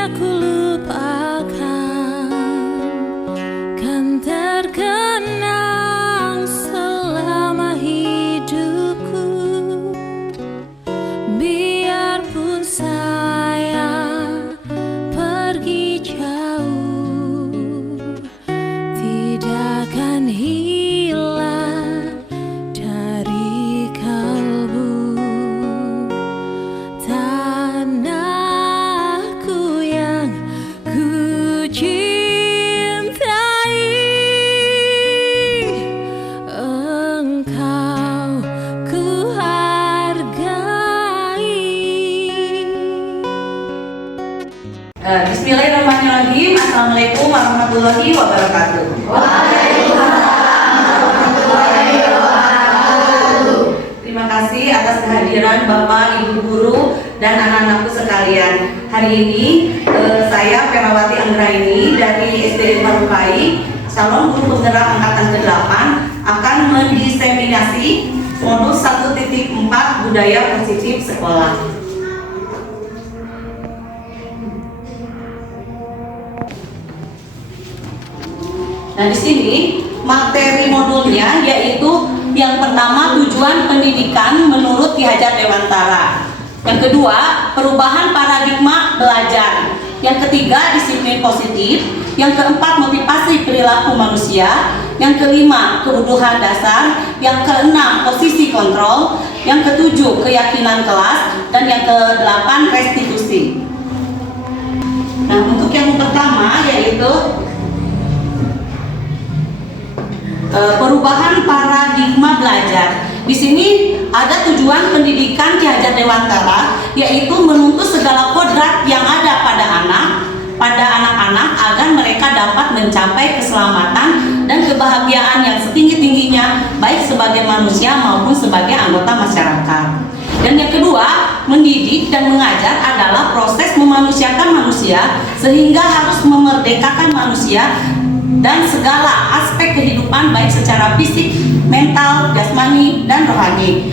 tidak kulupakan, kan terkenang selama hidupku. Biarpun saya pergi jauh, tidak akan hilang dari kalbu. Tanahku yang ku cintai, engkau ku hargai. Bismillahirrahmanirrahim. Assalamualaikum warahmatullahi wabarakatuh. Terima kasih atas kehadiran Bapak, Ibu guru, dan anak-anakku sekalian. Hari ini saya Perawati Anggraini dari SD Parupai, calon guru penggerak angkatan ke-8, akan mendiseminasi modul 1.4 budaya positif sekolah. Nah, di sini materi modulnya yaitu yang pertama tujuan pendidikan menurut Ki Hajar Dewantara. Yang kedua, perubahan paradigma belajar. Yang ketiga, disiplin positif. Yang keempat, motivasi perilaku manusia. Yang kelima, kebutuhan dasar. Yang keenam, posisi kontrol. Yang ketujuh, keyakinan kelas. Dan yang kedelapan, restitusi. Nah, untuk yang pertama yaitu perubahan paradigma belajar. Di sini ada tujuan pendidikan Ki Hajar Dewantara, yaitu menuntut segala kodrat yang ada pada anak-anak agar mereka dapat mencapai keselamatan dan kebahagiaan yang setinggi-tingginya, baik sebagai manusia maupun sebagai anggota masyarakat. Dan yang kedua, mendidik dan mengajar adalah proses memanusiakan manusia, sehingga harus memerdekakan manusia dan segala aspek kehidupan baik secara fisik, mental, jasmani, dan rohani.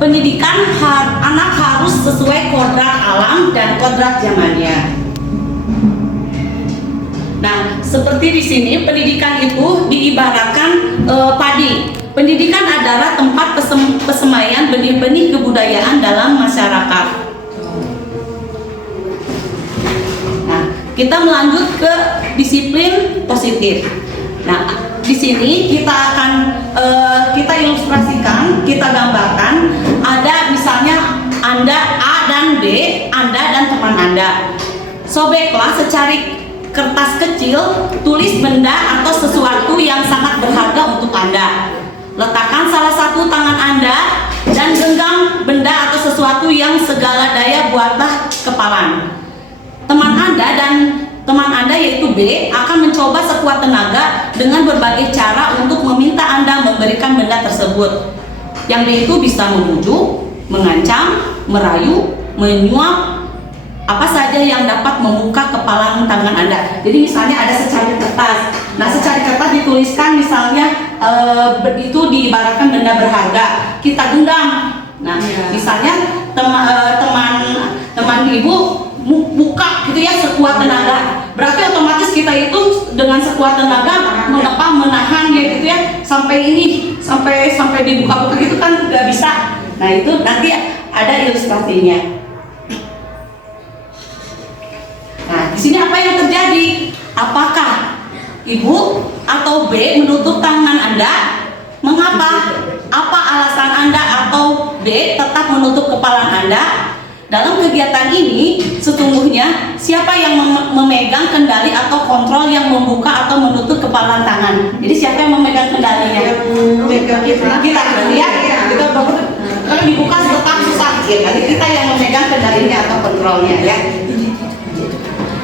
Pendidikan anak harus sesuai kodrat alam dan kodrat zamannya. Nah, seperti di sini pendidikan itu diibaratkan padi. Pendidikan adalah tempat pesemaian benih-benih kebudayaan dalam masyarakat. Kita melanjut ke disiplin positif. Nah, di sini kita akan kita ilustrasikan, kita gambarkan. Ada misalnya Anda A dan B, Anda dan teman Anda. Sobeklah secari kertas kecil, tulis benda atau sesuatu yang sangat berharga untuk Anda. Letakkan salah satu tangan Anda dan genggam benda atau sesuatu yang segala daya buatlah kepalan. Teman Anda yaitu B akan mencoba sekuat tenaga dengan berbagai cara untuk meminta Anda memberikan benda tersebut. Yang B itu bisa memujuk, mengancam, merayu, menyuap, apa saja yang dapat membuka kepalan tangan Anda. Jadi misalnya ada secari kertas. Nah, secari kertas dituliskan misalnya itu diibaratkan benda berharga. Kita genggam. Nah, misalnya teman ibu buka gitu ya sekuat tenaga, berarti otomatis kita itu dengan sekuat tenaga menahan ya gitu ya sampai dibuka-buka gitu kan nggak bisa. Nah, itu nanti ada ilustrasinya. Nah, di sini apa yang terjadi? Apakah ibu atau B menutup tangan Anda? Mengapa? Apa alasan Anda atau B tetap menutup kepala Anda? Dalam kegiatan ini, sesungguhnya siapa yang memegang kendali atau kontrol yang membuka atau menutup kepalan tangan? Jadi siapa yang memegang kendalinya? Kita ya. Kalau dibuka tetap susah. Jadi kita yang memegang kendalinya atau kontrolnya ya.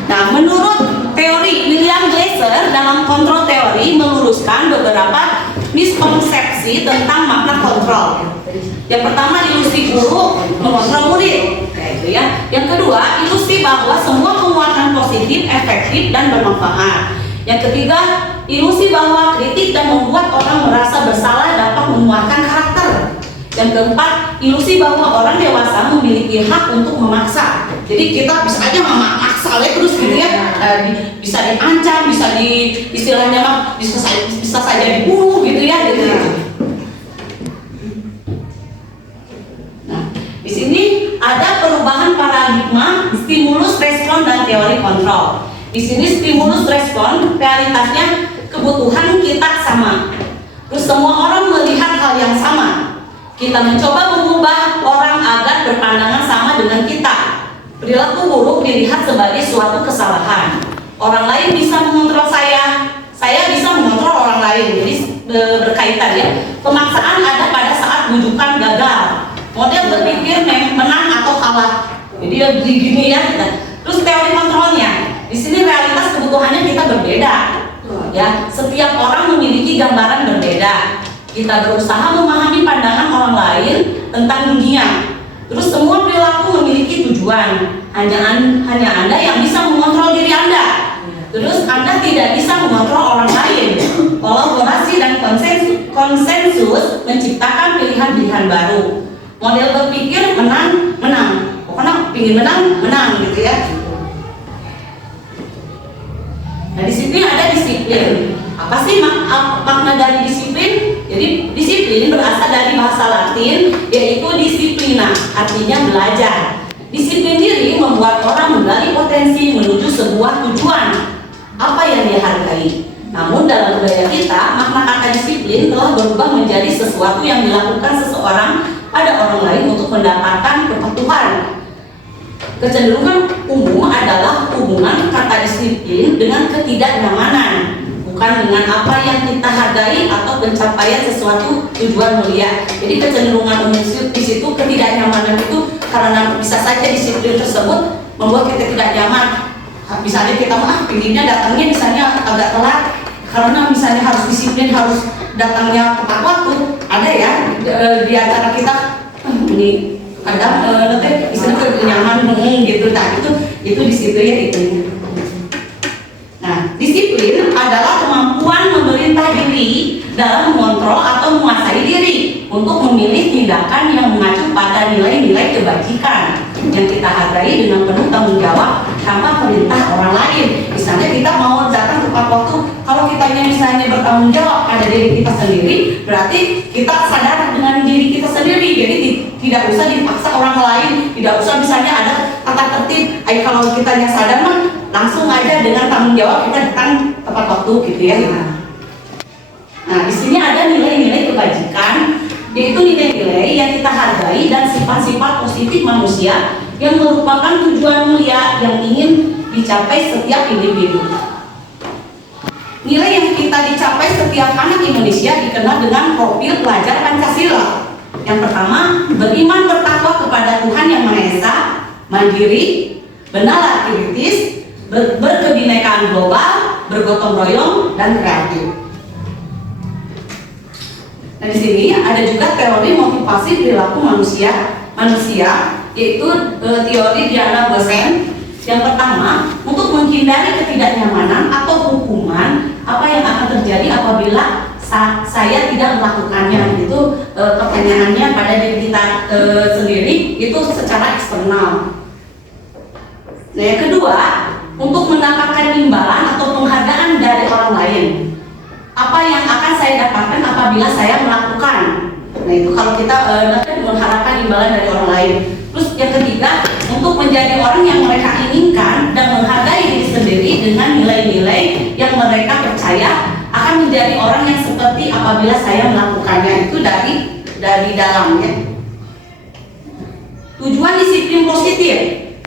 Nah, menurut teori William Glasser dalam kontrol teori meluruskan beberapa miskonsepsi tentang makna kontrol. Yang pertama, ilusi guru mengontrol murid, gitu ya. Yang kedua, ilusi bahwa semua penguatan positif, efektif, dan bermanfaat. Yang ketiga, ilusi bahwa kritik dan membuat orang merasa bersalah dapat menguatkan karakter. Yang keempat, ilusi bahwa orang dewasa memiliki hak untuk memaksa. Jadi kita bisa aja memaksa misalnya terus gitu ya, bisa diancam, bisa istilahnya mah bisa saja dibunuh gitu ya, gitu. Nah, di sini ada perubahan paradigma stimulus respon dan teori kontrol. Di sini stimulus respon realitasnya kebutuhan kita sama. Terus semua orang melihat hal yang sama. Kita mencoba mengubah orang agar berpandangan sama dengan kita. Perilaku buruk dilihat sebagai suatu kesalahan. Orang lain bisa mengontrol saya bisa mengontrol orang lain. Jadi berkaitan ya. Pemaksaan ada pada saat bujukan gagal. Model berpikir menang atau kalah. Jadi ya begini ya. Terus teori kontrolnya. Di sini realitas kebutuhannya kita berbeda. Ya, setiap orang memiliki gambaran berbeda. Kita berusaha memahami pandangan orang lain tentang dunia. Terus semua perilaku memiliki tujuan. Hanya Anda yang bisa mengontrol diri Anda. Terus Anda tidak bisa mengontrol orang lain. Kolaborasi dan konsensus menciptakan pilihan-pilihan baru. Model berpikir menang. Pokoknya ingin menang gitu ya. Nah, di sini ada disiplin. Apa sih makna dari disiplin? Jadi disiplin berasal dari bahasa Latin, yaitu disiplina, artinya belajar. Disiplin diri membuat orang menggali potensi menuju sebuah tujuan apa yang dia hargai. Namun dalam budaya kita, makna kata disiplin telah berubah menjadi sesuatu yang dilakukan seseorang pada orang lain untuk mendapatkan kepatuhan. Kecenderungan umum adalah hubungan kata disiplin dengan ketidaknyamanan, bukan dengan apa yang kita hargai atau pencapaian sesuatu tujuan mulia. Jadi kecenderungan umum di situ ketidaknyamanan itu karena bisa saja disiplin tersebut membuat kita tidak nyaman. Misalnya kita pinginnya datangnya misalnya agak telat karena misalnya harus disiplin, harus datangnya tepat waktu. Ada ya di antara kita ini kadang nanti misalnya nyaman gitu, nah itu di situ ya itu. Nah, disiplin adalah kemampuan memerintah diri dalam mengontrol atau menguasai diri untuk memilih tindakan yang mengacu pada nilai-nilai kebajikan yang kita hargai dengan penuh tanggung jawab tanpa perintah orang lain. Misalnya kita mau datang tepat waktu, kalau kitanya misalnya bertanggung jawab pada diri kita sendiri, berarti kita sadar dengan diri kita sendiri. Jadi tidak usah dipaksa orang lain, tidak usah misalnya ada tata tertib. Kalau kitanya sadar mah langsung aja dengan tanggung jawab kita datang tepat waktu gitu ya. Nah, di sini ada nilai-nilai kebajikan, yaitu nilai-nilai yang kita hargai dan sifat-sifat positif manusia yang merupakan tujuan mulia yang ingin dicapai setiap individu. Nilai yang kita dicapai setiap anak Indonesia dikenal dengan profil pelajar Pancasila. Yang pertama, beriman bertakwa kepada Tuhan Yang Maha Esa, mandiri, benalar kritis, berkebinekaan global, bergotong royong, dan kreatif. Nah, di sini ada juga teori motivasi perilaku manusia, yaitu teori Diana Bosen. Yang pertama, untuk menghindari ketidaknyamanan atau hukuman, apa yang akan terjadi apabila saya tidak melakukannya. Itu pertanyaannya pada diri kita sendiri, itu secara eksternal. Nah, yang kedua, untuk mendapatkan imbalan atau penghargaan dari orang lain. Apa yang akan saya dapatkan apabila saya melakukan? Nah, itu kalau kita mengharapkan imbalan dari orang lain. Terus yang ketiga, untuk menjadi orang yang mereka inginkan dan menghargai diri sendiri dengan nilai-nilai yang mereka percaya akan menjadi orang yang seperti apabila saya melakukannya. Itu dari dalam ya. Tujuan disiplin positif.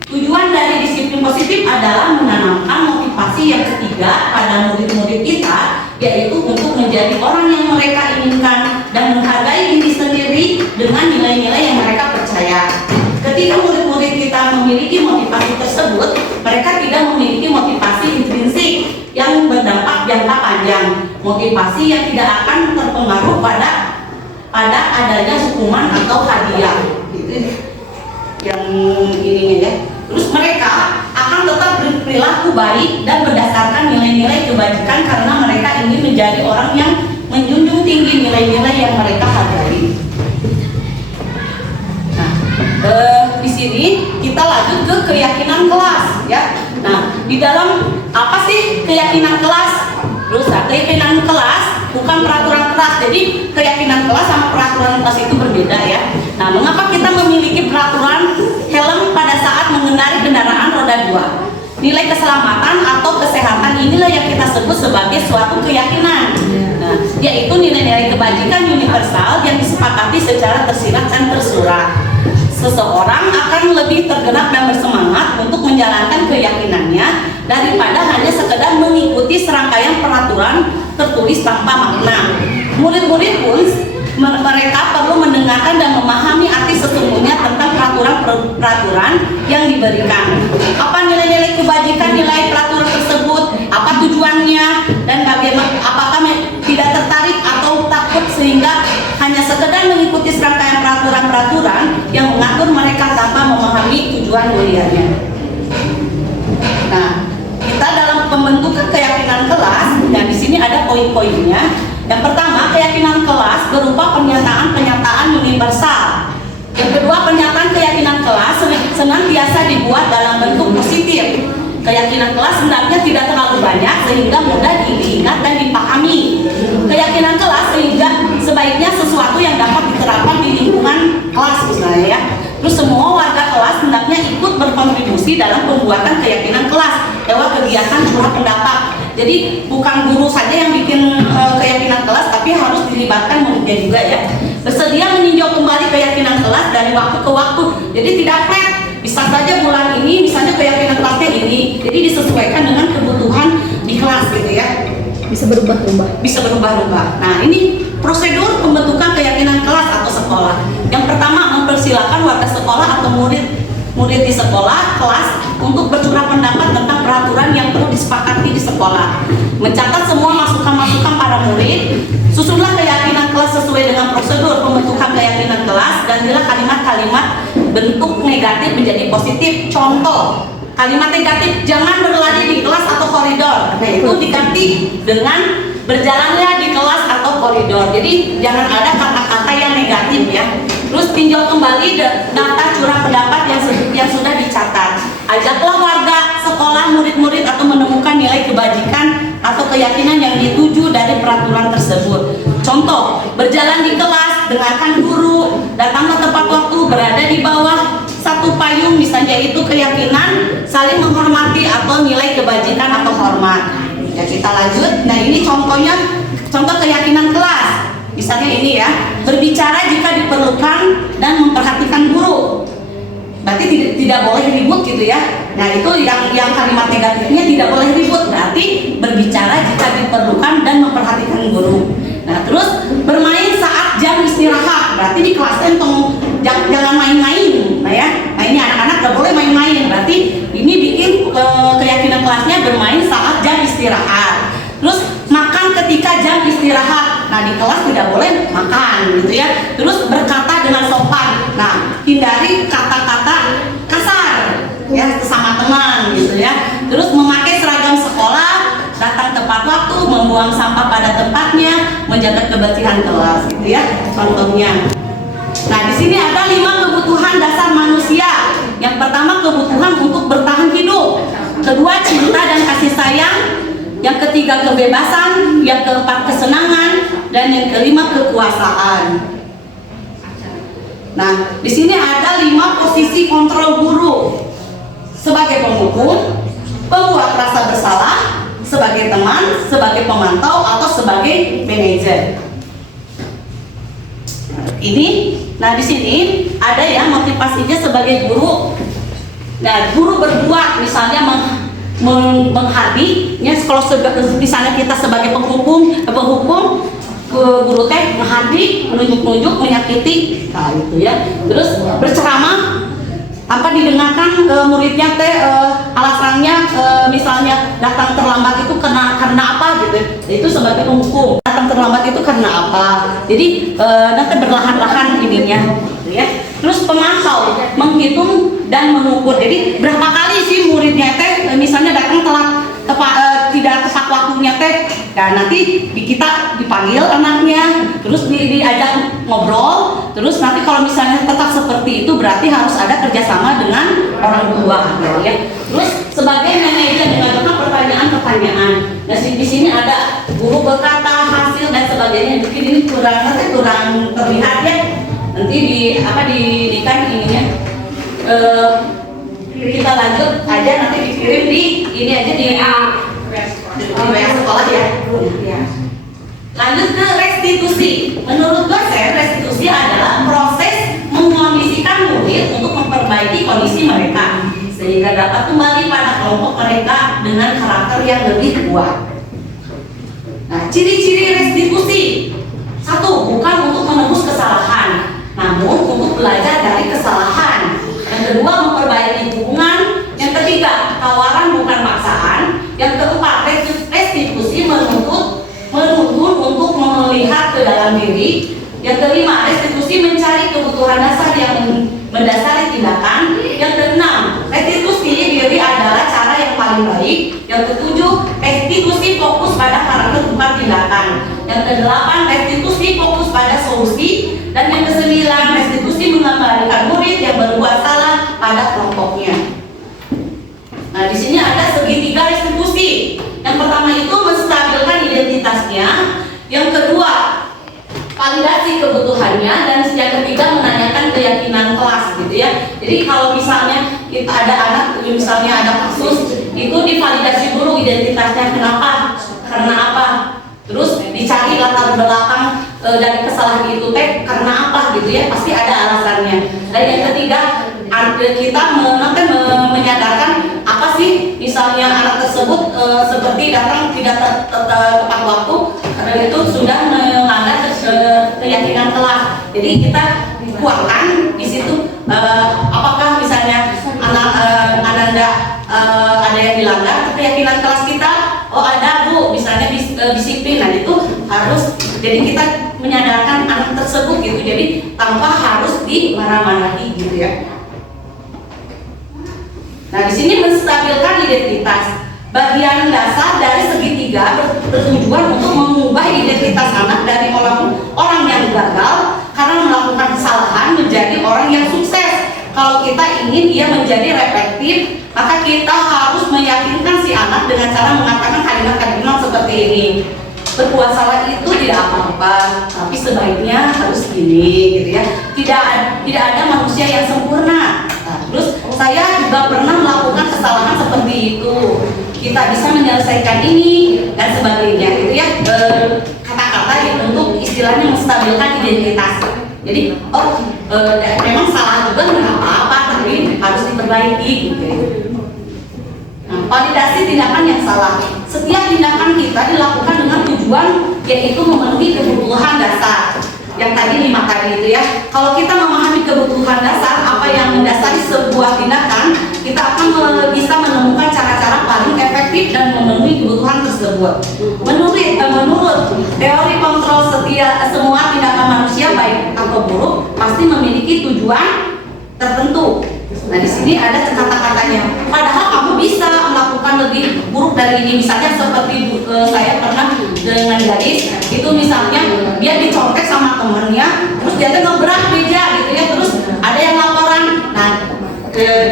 Tujuan dari disiplin positif adalah menanamkan motivasi yang ketiga pada murid-murid kita, yaitu untuk menjadi orang yang mereka inginkan dan menghargai diri sendiri dengan nilai-nilai yang mereka percaya. Ketika murid-murid kita memiliki motivasi tersebut, mereka tidak memiliki motivasi intrinsik yang berdampak jangka panjang, motivasi yang tidak akan terpengaruh pada adanya hukuman atau hadiah. Itu yang ininya ya. Terus mereka akan tetap berperilaku baik dan berdasarkan nilai-nilai kebajikan karena mereka ingin menjadi orang yang menjunjung tinggi nilai-nilai yang mereka hargai. Nah, di sini kita lanjut ke keyakinan kelas ya. Nah, di dalam apa sih keyakinan kelas? Terus keyakinan kelas bukan peraturan kelas. Jadi keyakinan kelas sama peraturan kelas itu berbeda ya. Nah, mengapa kita memiliki peraturan helm pada saat mengendarai kendaraan roda 2? Nilai keselamatan atau kesehatan inilah yang kita sebut sebagai suatu keyakinan. Nah, yaitu nilai-nilai kebajikan universal yang disepakati secara tersirat dan tersurat. Seseorang akan lebih tergerak dan bersemangat untuk menjalankan keyakinannya daripada hanya sekedar mengikuti serangkaian peraturan tertulis tanpa makna. Murid-murid pun mereka perlu mendengarkan dan memahami arti sesungguhnya tentang peraturan-peraturan yang diberikan. Apa nilai-nilai kebajikan nilai peraturan tersebut? Apa tujuannya? Dan bagaimana? Apakah tidak tertarik atau takut sehingga hanya sekedar mengikuti serangkaian peraturan-peraturan yang mengatur mereka tanpa memahami tujuan mulianya? Nah, kita dalam pembentukan keyakinan kelas, dan di sini ada poin-poinnya. Yang pertama, keyakinan kelas berupa pernyataan-pernyataan universal. Yang kedua, pernyataan keyakinan kelas senantiasa dibuat dalam bentuk positif. Keyakinan kelas sebenarnya tidak terlalu banyak sehingga mudah diingat dan dipahami. Keyakinan kelas sehingga sebaiknya sesuatu yang dapat diterapkan di lingkungan kelas misalnya ya. Terus semua warga kelas hendaknya ikut berkontribusi dalam pembuatan keyakinan kelas lewat kegiatan curah pendapat. Jadi bukan guru saja yang bikin keyakinan kelas, tapi harus dilibatkan muridnya juga ya. Bersedia meninjau kembali keyakinan kelas dari waktu ke waktu. Jadi tidak flat. Bisa saja bulan ini misalnya keyakinan kelasnya ini. Jadi disesuaikan dengan kebutuhan di kelas gitu ya. Bisa berubah-ubah. Bisa berubah-ubah. Nah, ini prosedur pembentukan keyakinan kelas atau sekolah. Yang pertama, mempersilakan warga sekolah atau murid di sekolah, kelas untuk bercurah pendapat tentang peraturan yang perlu disepakati di sekolah. Mencatat semua masukan-masukan para murid. Susunlah keyakinan kelas sesuai dengan prosedur pembentukan keyakinan kelas. Gantilah kalimat-kalimat bentuk negatif menjadi positif. Contoh, kalimat negatif jangan berlari di kelas atau koridor. Nah, itu diganti dengan berjalannya di kelas atau koridor. Jadi jangan ada kata-kata yang negatif ya. Terus tinjau kembali daftar curah pendapat yang sudah dicatat. Ajaklah warga sekolah, murid-murid atau menemukan nilai kebajikan atau keyakinan yang dituju dari peraturan tersebut. Contoh, berjalan di kelas, dengarkan guru, datanglah tepat waktu, berada di bawah satu payung, misalnya itu keyakinan, saling menghormati atau nilai kebajikan atau hormat. Ya, kita lanjut. Nah, ini contohnya, contoh keyakinan kelas. Misalnya ini ya, berbicara jika diperlukan dan memperhatikan guru. Berarti tidak boleh ribut gitu ya. Nah, itu yang kalimat negatifnya tidak boleh ribut. Berarti berbicara jika diperlukan dan memperhatikan guru. Nah, terus bermain saat jam istirahat. Berarti di kelasnya jangan main-main. Nah ya, nah ini anak-anak gak boleh main-main. Berarti ini bikin keyakinan kelasnya bermain saat jam istirahat. Terus makan ketika jam istirahat. Nah, di kelas tidak boleh makan gitu ya. Terus berkata dengan sopan. Nah, hindari kata-kata kasar ya sama teman gitu ya. Terus memakai seragam sekolah, datang tepat waktu, membuang sampah pada tempatnya, menjaga kebersihan kelas gitu ya. Contohnya. Nah, di sini ada 5 kebutuhan dasar manusia. Yang pertama, kebutuhan untuk bertahan hidup. Kedua, cinta dan kasih sayang. Yang ketiga, kebebasan. Yang keempat, kesenangan. Dan yang kelima, kekuasaan. Nah, di sini ada 5 posisi kontrol guru. Sebagai penghukum, pembuat rasa bersalah, sebagai teman, sebagai pemantau, atau sebagai manajer. Ini, nah di sini ada ya motivasinya sebagai guru. Nah, guru berbuat misalnya menghardi, ya kalau misalnya kita sebagai penghukum, guru teh menghardi, menunjuk-nunjuk, menyakiti, nah itu ya. Terus berceramah tanpa didengarkan muridnya teh alasannya misalnya datang terlambat itu karena apa gitu. Itu sebagai penghukum. Datang terlambat itu karena apa? Jadi nanti berlahan-lahan ininya gitu ya. Terus pemantau, menghitung dan mengukur. Jadi berapa kali sih muridnya teh misalnya datang telat tidak tepat waktunya teh. Nah, nanti kita dipanggil anaknya, terus diajak ngobrol, terus nanti kalau misalnya tetap seperti itu berarti harus ada kerjasama dengan orang tua gitu ya. Terus sebagai manajer pertanyaan. Nah di sini ada guru berkata, hasil dan sebagainya. Mungkin ini kurang terlihat ya. Nanti di kan ininya. Kita lanjut aja, nanti dikirim di ini aja di WA sekolah ya. Lanjut ke restitusi. Menurut dosen, restitusi adalah proses mengkondisikan murid untuk memperbaiki kondisi mereka sehingga dapat kembali pada kelompok mereka dengan karakter yang lebih kuat. Nah, ciri-ciri restitusi. 1. Bukan untuk menebus kesalahan, namun untuk belajar dari kesalahan. Yang kedua, memperbaiki hubungan. Yang ketiga, tawaran bukan paksaan. Yang keempat, restitusi menuntun untuk melihat ke dalam diri. Yang kelima, restitusi mencari kebutuhan dasar yang mendasari tindakan. Yang keenam, restitusi diri adalah cara yang paling baik. Yang ketujuh, restitusi fokus pada karakter bukan tindakan. Yang kedelapan, restitusi fokus pada solusi. Dan yang kesembilan, restitusi mengembalikan murid yang berbuat salah pada kelompoknya. Nah, di sini ada segitiga restitusi. Yang pertama itu menstabilkan identitasnya. Yang kedua, validasi kebutuhannya, dan yang ketiga menanyakan keyakinan kelas gitu ya. Jadi kalau misalnya kita ada anak, misalnya ada kasus, itu divalidasi dulu identitasnya, kenapa, karena apa, terus dicari latar belakang dari kesalahan itu karena apa gitu ya, pasti ada alasannya. Dan yang ketiga, kita menyadarkan apa sih, misalnya anak tersebut seperti datang tidak tepat waktu, karena itu sudah melanggar keyakinan kelas. Jadi kita kuatkan di situ, apakah misalnya Ananda ada yang dilanggar keyakinan kelas kita, oh ada Bu, misalnya disiplin. Nah itu harus, jadi kita menyadarkan anak tersebut gitu, jadi tanpa harus dimarah-marahi gitu ya. Nah, di sini menstabilkan identitas. Bagian dasar dari segitiga bertujuan untuk mengubah identitas anak dari orang yang gagal karena melakukan kesalahan menjadi orang yang sukses. Kalau kita ingin dia menjadi reflektif, maka kita harus meyakinkan si anak dengan cara mengatakan kalimat-kalimat seperti ini. Berbuat salah itu tidak apa-apa, tapi sebaiknya harus gini gitu ya. Tidak ada manusia yang sempurna. Nah, terus saya juga pernah melakukan kesalahan seperti itu. Kita bisa menyelesaikan ini dan sebagainya gitu ya. Kata-kata untuk istilahnya menstabilkan identitas. Jadi memang salah juga nggak apa-apa, tapi harus diperbaiki gitu. Nah, validasi tindakan yang salah. Setiap tindakan kita dilakukan dengan tujuan yaitu memenuhi kebutuhan dasar. Yang tadi 5 tadi itu ya. Kalau kita memahami kebutuhan dasar, apa yang mendasari sebuah tindakan, kita akan bisa menemukan cara-cara paling efektif dan memenuhi kebutuhan tersebut. Menurut teori kontrol semua tindakan manusia baik atau buruk pasti memiliki tujuan tertentu. Nah di sini ada kata-katanya. Padahal kamu bisa melakukan lebih buruk dari ini. Misalnya seperti saya pernah dengan gadis itu, misalnya dia dicontek sama temennya, terus dia ngeberat meja gitu ya, terus ada yang laporan. Nah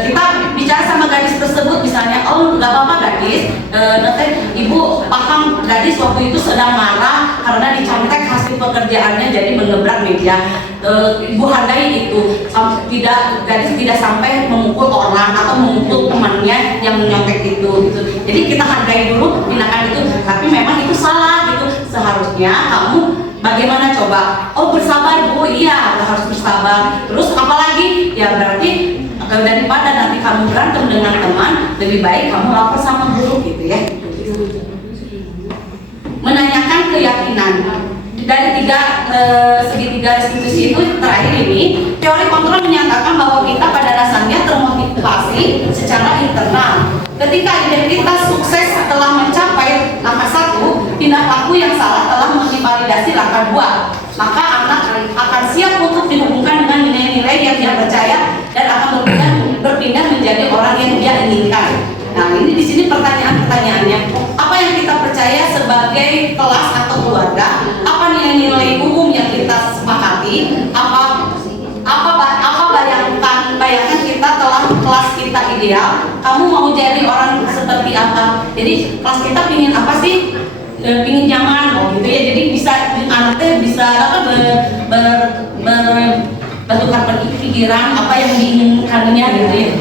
kita bicara sama gadis tersebut, misalnya, oh nggak apa-apa gadis, nanti ibu paham gadis waktu itu sedang marah karena dicontek hasil pekerjaannya jadi mengebrak meja. Ibu hargai itu, gadis tidak sampai memukul orang atau memukul temannya yang menyontek itu gitu. Jadi kita hargai dulu tindakan itu, tapi memang itu salah gitu. Seharusnya kamu bagaimana coba? Oh bersabar Bu, iya harus bersabar. Terus apalagi? Ya berarti daripada nanti kamu berantem dengan teman, lebih baik kamu lapor sama guru gitu ya. Menanyakan keyakinan. Dari segitiga restitusi itu terakhir ini, teori kontrol menyatakan bahwa kita pada dasarnya termotivasi secara internal. Ketika identitas sukses telah mencapai langkah 1, tindak laku yang salah telah menginvalidasi langkah 2, maka anak akan siap untuk dihubungkan dengan nilai-nilai yang dia percaya dan akan berpindah menjadi orang yang dia inginkan. Nah ini di sini pertanyaannya, apa yang kita percaya sebagai kelas atau keluarga, apa nilai-nilai umum yang kita sepakati, apa bayangkan kita telah kelas kita kita ideal, kamu mau jadi orang seperti apa? Jadi kelas kita pingin apa sih? Pingin nyaman, gitu ya. Jadi bisa anaknya bisa apa bertukar pikiran apa yang diinginkannya gitu ya.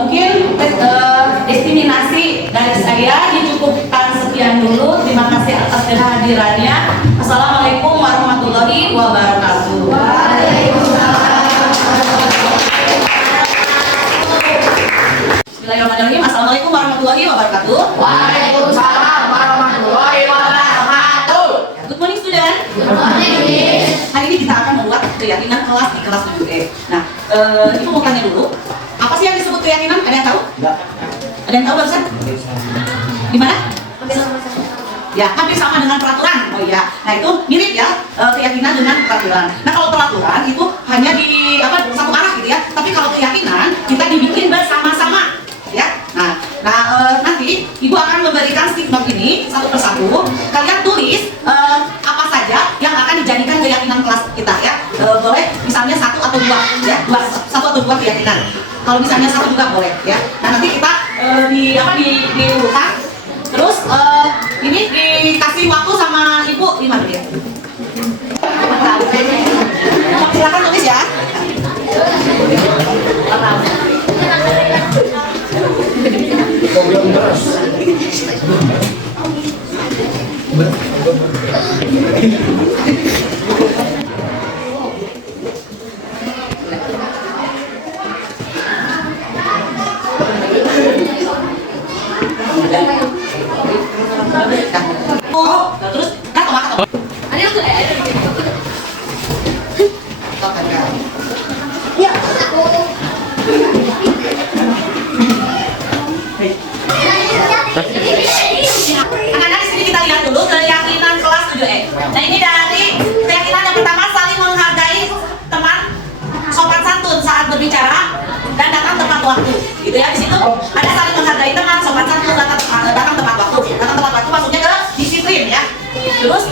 Mungkin destinasi dari saya dicukupkan sekian dulu. Terima kasih atas kehadirannya. Assalamualaikum warahmatullahi wabarakatuh. Bismillahirrahmanirrahim. Assalamualaikum warahmatullahi wabarakatuh. Waalaikumsalam warahmatullahi wabarakatuh. Good morning student. Good morning. Hari ini kita akan membuat keyakinan kelas di kelas 7E. Nah, ibu mau tanya dulu, apa sih yang disebut keyakinan? Ada yang tahu? Enggak. Ada yang tahu barusan? Di mana? Ya, hampir sama dengan peraturan. Oh iya. Nah, itu mirip ya, keyakinan dengan peraturan. Nah, kalau peraturan itu hanya di satu arah gitu ya. Tapi kalau keyakinan kita dibikin bersama-sama. Ya. Nah, nanti ibu akan memberikan stick note ini satu persatu. Kalian tulis apa saja yang akan dijadikan keyakinan kelas kita ya. Boleh misalnya satu atau dua ya, satu atau dua keyakinan. Kalau misalnya satu juga boleh ya. Nah, nanti kita diurutkan. Terus ini dikasih waktu sama ibu 5 menit. Silakan tulis ya. Terus kata. Ya. Anak-anak di sini kita lihat dulu keyakinan kelas 7E. Nah, ini dari keyakinan yang pertama, saling menghargai teman, sopan santun saat berbicara dan datang tepat waktu. Gitu ya, di situ ada saling menghargai teman, sopan santun, datang tepat waktu. Datang tepat waktu maksudnya ke disiplin ya. Terus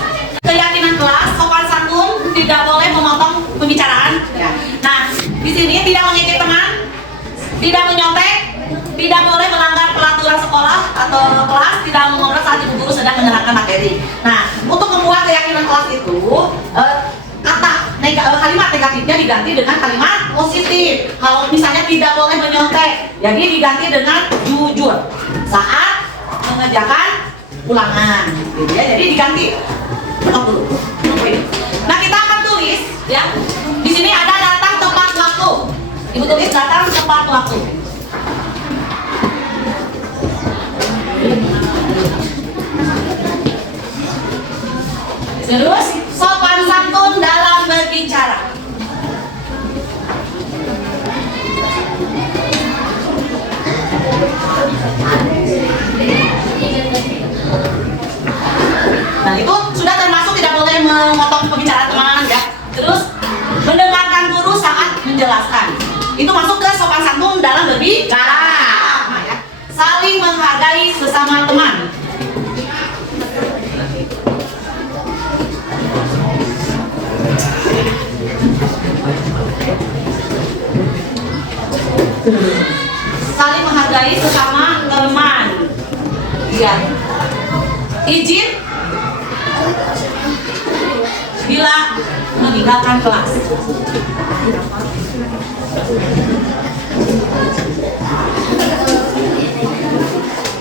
keyakinan kelas, sopan santun, tidak boleh memotong pembicaraan. Ya. Nah, di sini tidak mengejek teman, tidak menyontek, tidak boleh melanggar peraturan sekolah atau kelas, tidak mengobrol saat ibu guru sedang menerangkan materi. Nah, untuk membuat keyakinan kelas itu, kalimat negatifnya diganti dengan kalimat positif. Kalau misalnya tidak boleh menyontek, jadi diganti dengan jujur saat mengerjakan ulangan. Gitu ya. Jadi diganti. Nah, kita akan tulis ya. Di sini ada datang tepat waktu. Ibu tulis datang tepat waktu. Terus sopan santun dalam berbicara. Nah, itu sudah termasuk tidak boleh memotong pembicaraan teman ya. Terus mendengarkan guru saat menjelaskan. Itu masuk ke sopan santun dalam berbicara. Nah, ya. Saling menghargai sesama teman. Saling menghargai sesama teman. Iya. Izin bila meninggalkan kelas.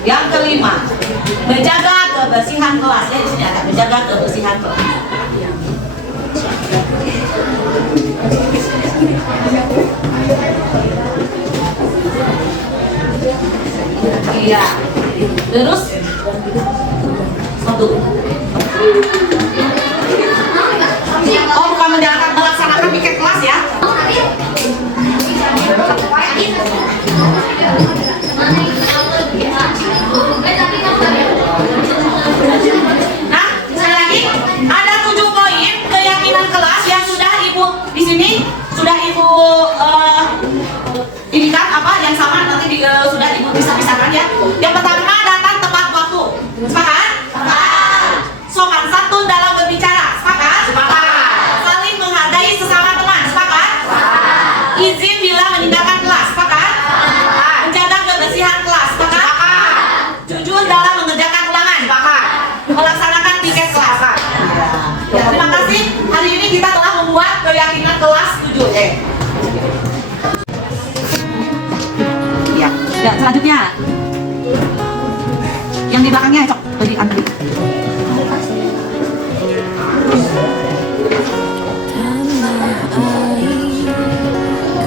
Yang kelima, menjaga kebersihan kelas. Ya, di sini ada menjaga kebersihan kelas. Iya. Terus satu. Oh, bukan melaksanakan piket kelas ya. Nah, sekali lagi ada 7 poin keyakinan kelas yang sudah ibu di sini sudah ibu indikat apa yang sama nanti sudah ibu bisa pisahkan ya. Yang pertama datang tepat waktu. Sepakat? Sepakat. Sopan santun dalam berbicara. Sepakat? Sepakat. Saling menghargai sesama teman. Sepakat? Sepakat. Izin bila Ya, selanjutnya yang di belakangnya cok tadi antri. tanah air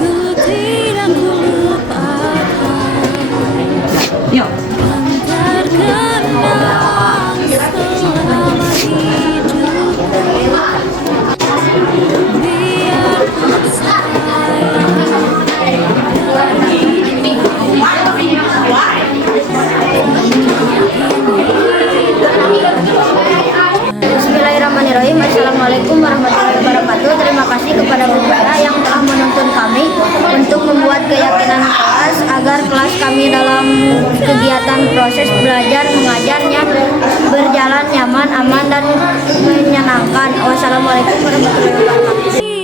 ku tidak lupakan Yuk. dan terkenang selama hidup biarpun Bismillahirrahmanirrahim. Assalamualaikum warahmatullahi wabarakatuh. Terima kasih kepada Bu Guru yang telah menuntun kami untuk membuat keyakinan kelas agar kelas kami dalam kegiatan proses belajar mengajarnya berjalan nyaman, aman, dan menyenangkan. Wassalamualaikum warahmatullahi wabarakatuh.